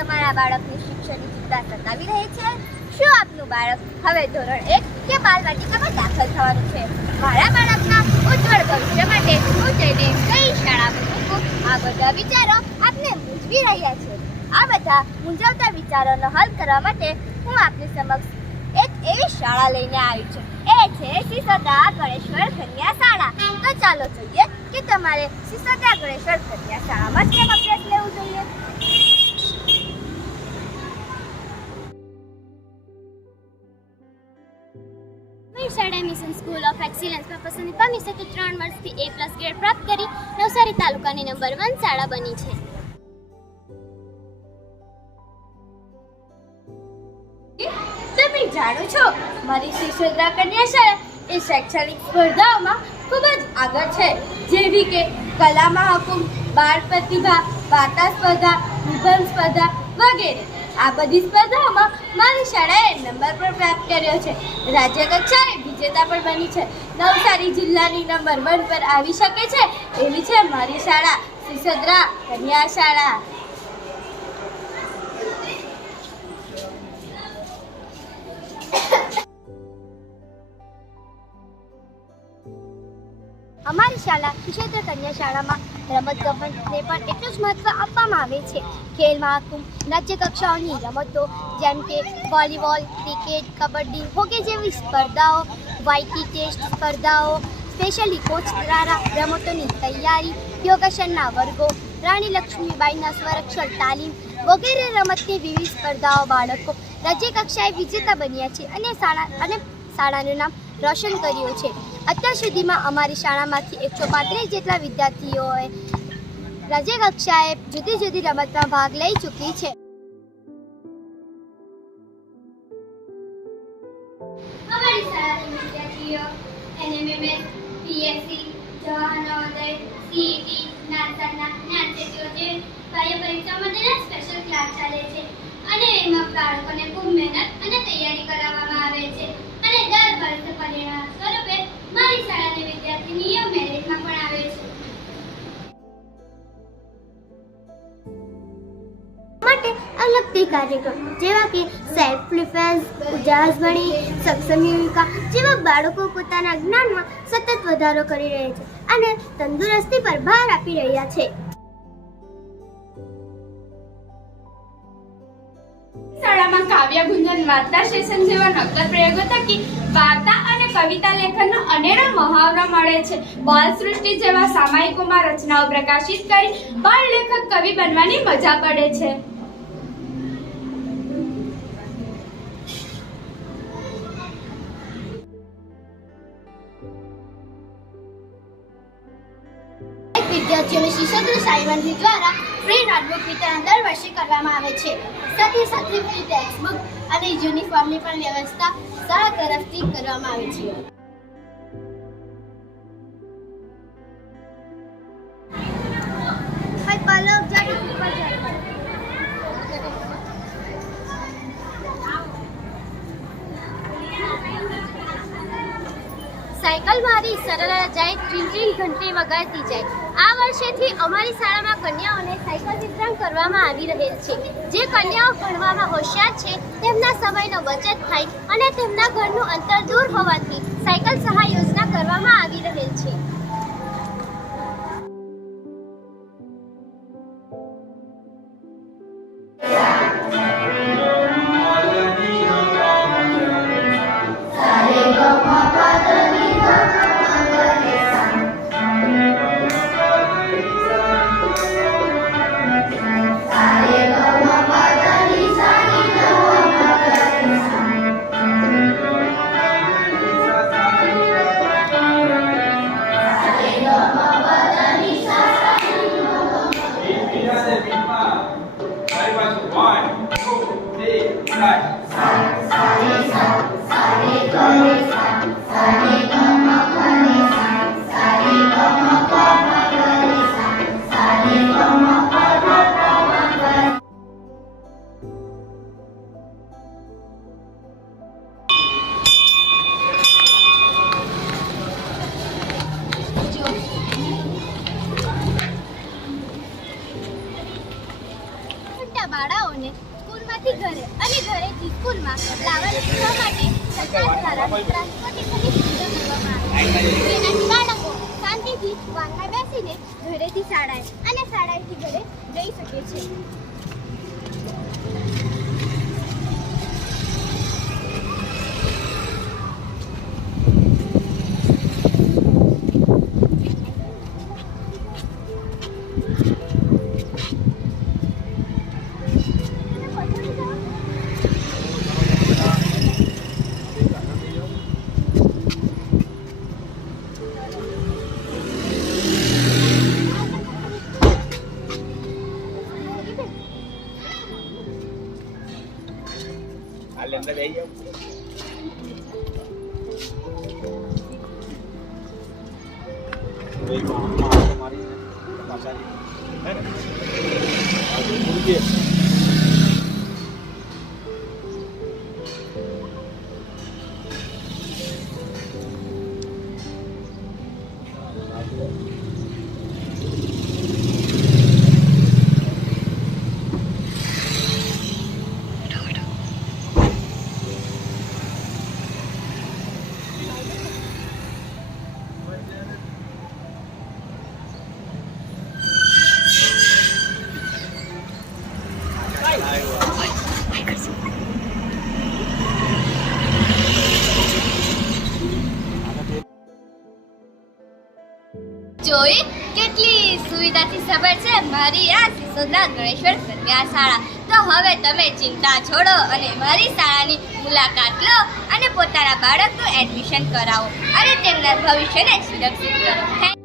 તમારા બાળકની શિક્ષણની ચિંતા સતાવી રહી છે? શું આપનું બાળક હવે ધોરણ 1 કે બાલવાટિકામાં દાખલ થવાનું છે? મારા બાળકના ઉજ્જવળ ભવિષ્ય માટે હું તેને કઈ શાળામાં મૂકું? આ બધા વિચારો આપને મૂંઝવી રહ્યા છે. આ બધા મૂંઝવતા વિચારોનો હલ કરવા માટે હું આપની સમક્ષ એક એવી શાળા લઈને આવી છું. એ છે સિસોદા ગણેશ્વર કન્યા શાળા. તો ચાલો જોઈએ કે તમારે સિસોદા ગણેશ્વર કન્યા શાળામાં કેમ અભ્યાસ લેવું જોઈએ. શાળા મિશન સ્કૂલ ઓફ એક્સિલન્સમાં પસંદગી પામી સતત 3 વર્ષથી A+ ગ્રેડ પ્રાપ્ત કરી નવસારી તાલુકાની નંબર 1 શાળા બની છે. તમે જાણો છો, મારી સિસોદા કન્યા શાળા એ શૈક્ષણિક સ્પર્ધાઓમાં ખૂબ જ આગળ છે, જેવી કે કલા મહાકુંભ, બાળ પ્રતિભા, વાર્તા સ્પર્ધા, નિબંધ સ્પર્ધા વગેરે. આ બધી સ્પર્ધાઓમાં મારી શાળાએ નંબર પણ પ્રાપ્ત કર્યો છે. રાજ્ય કક્ષાએ વિજેતા પણ બની છે. નવસારી જિલ્લાની નંબર 1 પર આવી શકે છે એવી છે મારી શાળા સિસોદા કન્યા શાળા. અમારી શાળા સિસોદા કન્યા શાળામાં રમતગમતને પણ એટલું જ મહત્વ આપવામાં આવે છે. ખેલ મહાકુંભ રાજ્ય કક્ષાઓની રમતો જેમ કે વોલીબોલ, ક્રિકેટ, કબડ્ડી વગેરે જેવી સ્પર્ધાઓ, વાયટી ટેસ્ટ સ્પર્ધાઓ, સ્પેશિયલી કોચ દ્વારા રમતોની તૈયારી, યોગાસનના વર્ગો, રાણી લક્ષ્મીબાઈના સ્વરક્ષણ તાલીમ વગેરે રમતની વિવિધ સ્પર્ધાઓ બાળકો રાજ્ય કક્ષાએ વિજેતા બન્યા છે અને શાળાનું નામ રોશન કર્યું છે. અત્યાર સુધીમાં અમારી શાળામાંથી 135 જેટલા વિદ્યાર્થીઓએ રાજ્ય કક્ષાએ જુદી જુદી રમતમાં ભાગ લઈ ચૂકી છે. અમારી શાળાના વિદ્યાર્થીઓ NMMS, PSC, Jawahar Navodaya, CET, નાસાના જ્ઞાનક્ષેત્રો જેવી બાહ્ય પરીક્ષા માટેના સ્પેશિયલ ક્લાસ ચાલે છે અને એમાં બાળકોને ખૂબ મહેનત અને તૈયારી કરાવવામાં આવે છે અને દર વર્ષે પરિણામ સ્વરૂપે મારી શાળાની વિદ્યાર્થીનીઓ મેરિટમાં પણ આવે છે. માટે અલગથી કાર્યક્રમ જેવા કે સેલ્ફ ડિફેન્સ, ઉજાસબણી, સક્ષમ યુવિકા જેવા બાળકો પોતાના જ્ઞાનમાં સતત વધારો કરી રહ્યા છે અને તંદુરસ્તી પર ભાર આપી રહ્યા છે. શાળામાં કાવ્ય ગુંજન વાર્તા સેશન જેવા નક્કર પ્રયોગો થકી વાર્તા અને કવિતા લેખનનો અનેરો મહાવરો મળે છે. બાલ સૃષ્ટિ જેવા સામાયિકોમાં રચનાઓ પ્રકાશિત કરી બાળ લેખક કવિ બનવાની મજા પડે છે. વિદ્યાર્થીઓને સિસોદા શાળા દ્વારા ફ્રી નોટબુક વિતરણ દર વર્ષે કરવામાં આવે છે. સાથે સાથે ફ્રી ટેક્સ્ટબુક અને યુનિફોર્મની પણ વ્યવસ્થા શાળા તરફથી કરવામાં આવે છે. સાયકલ મારી સરળ જાય, ટ્રીન ઘંટી વગાડતી જાય. આ વર્ષેથી અમારી શાળામાં કન્યાઓને સાયકલ વિતરણ કરવામાં આવી રહેલ છે. જે કન્યાઓ ભણવામાં હોશિયાર છે તેમના સમયનો બચત થાય અને તેમના ઘરનું અંતર દૂર હોવાથી સાયકલ સહાય યોજના કરવામાં આવી રહેલ છે. લાવવા શીખવા માટે સરકાર દ્વારા ટ્રાન્સપોર્ટેશનની સુવિધા કરવામાં આવે છે. જેનાથી બાળકો શાંતિથી વાહનમાં બેસીને ઘરેથી શાળાએ અને શાળાએથી ઘરે જઈ શકે છે. જોઈ કેટલી સુવિધાથી સબર છે મારી આ સિસોદરા ગણેશ્વર કન્યા શાળા. તો હવે તમે ચિંતા છોડો અને મારી શાળાની મુલાકાત લો અને પોતાના બાળકનું એડમિશન કરાવો અને તેમના ભવિષ્યને સુરક્ષિત કરો.